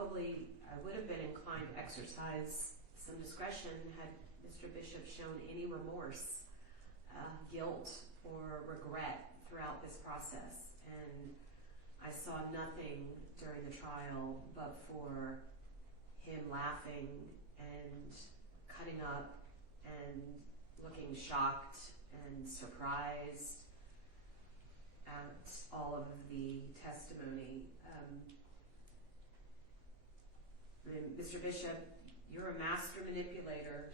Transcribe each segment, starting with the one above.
I would have been inclined to exercise some discretion had Mr. Bishop shown any remorse, guilt, or regret throughout this process. And I saw nothing during the trial but for him laughing and cutting up and looking shocked and surprised at all of the testimony. Mr. Bishop, you're a master manipulator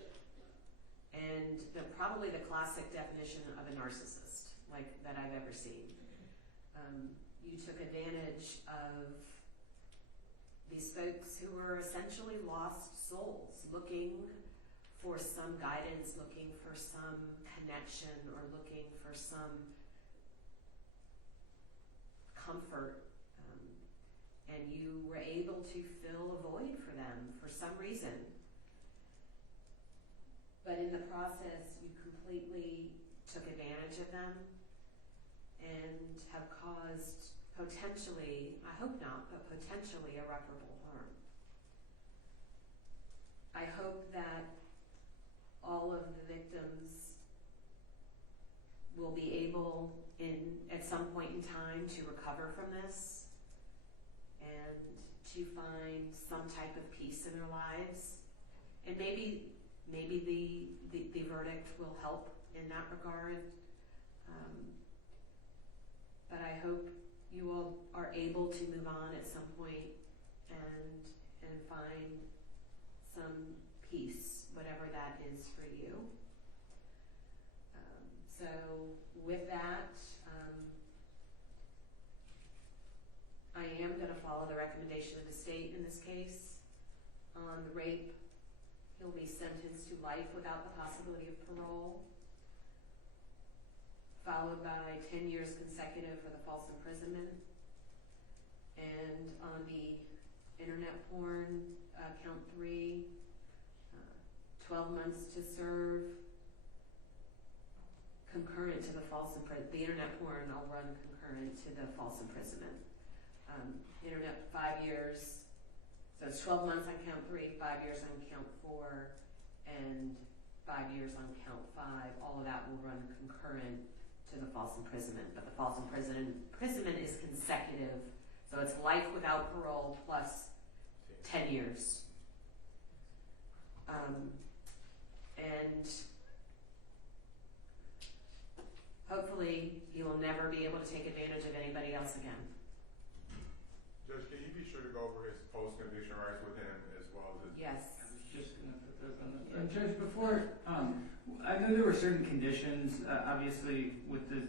and probably the classic definition of a narcissist, like that I've ever seen. You took advantage of these folks who were essentially lost souls, looking for some guidance, looking for some connection, or looking for some comfort. And you were able to fill a void for them for some reason. But in the process, you completely took advantage of them and have caused potentially, I hope not, but potentially irreparable harm. I hope that all of the victims will be able at some point in time to recover from this and to find some type of peace in their lives. And maybe the verdict will help in that regard. But I hope you all are able to move on at some point and find some peace, whatever that is for you. So with that, I am going to follow the recommendation of the state in this case. On the rape, he'll be sentenced to life without the possibility of parole, followed by 10 years consecutive for the false imprisonment. And on the internet porn, count 3, 12 months to serve, concurrent to the false imprisonment. The internet porn, I'll run concurrent to the false imprisonment. Internet, 5 years. So it's 12 months on count 3, 5 years on count 4, and 5 years on count 5. All of that will run concurrent to the false imprisonment. But the false imprisonment is consecutive. So it's life without parole plus 10 years. And hopefully he will never be able to take advantage of anybody else again. Judge, can you be sure to go over his post-conviction rights with him as well as his... Yes. I was just going to put those on the... Judge, before, I know there were certain conditions, obviously, with the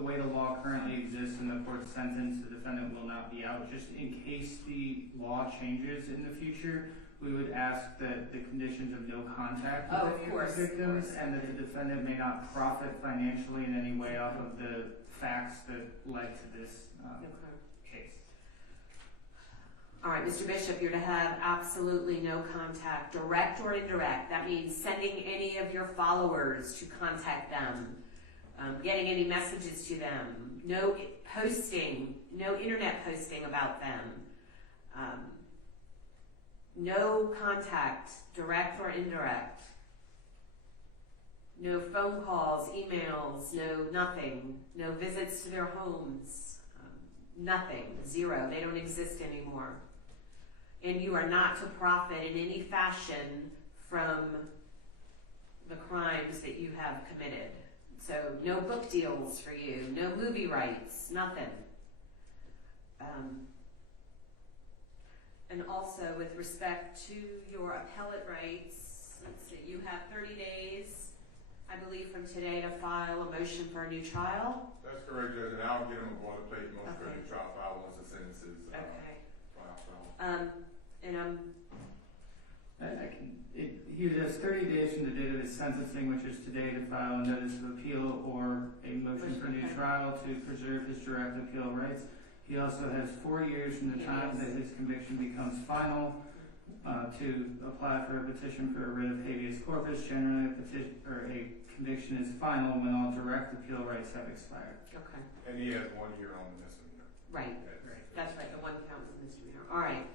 way the law currently exists in the court's sentence, the defendant will not be out. Just in case the law changes in the future, we would ask that the conditions of no contact with the victims and that the defendant may not profit financially in any way off of the facts that led to this case. All right, Mr. Bishop, you're to have absolutely no contact, direct or indirect. That means sending any of your followers to contact them, getting any messages to them, no posting, no internet posting about them, no contact, direct or indirect, no phone calls, emails, no nothing, no visits to their homes, nothing, zero. They don't exist anymore. And you are not to profit in any fashion from the crimes that you have committed. So no book deals for you, no movie rights, nothing. And also with respect to your appellate rights, let's see, you have 30 days, I believe, from today to file a motion for a new trial. That's correct, Judge, and I'll give him a boilerplate motion for a new trial file once the sentence is filed. He has 30 days from the date of his sentencing, which is today, to file a notice of appeal or a motion for a new trial to preserve his direct appeal rights. He also has 4 years from the time that his conviction becomes final to apply for a petition for a writ of habeas corpus. Generally, a conviction is final when all direct appeal rights have expired. Okay. And he has 1 year on this one. Right. Right.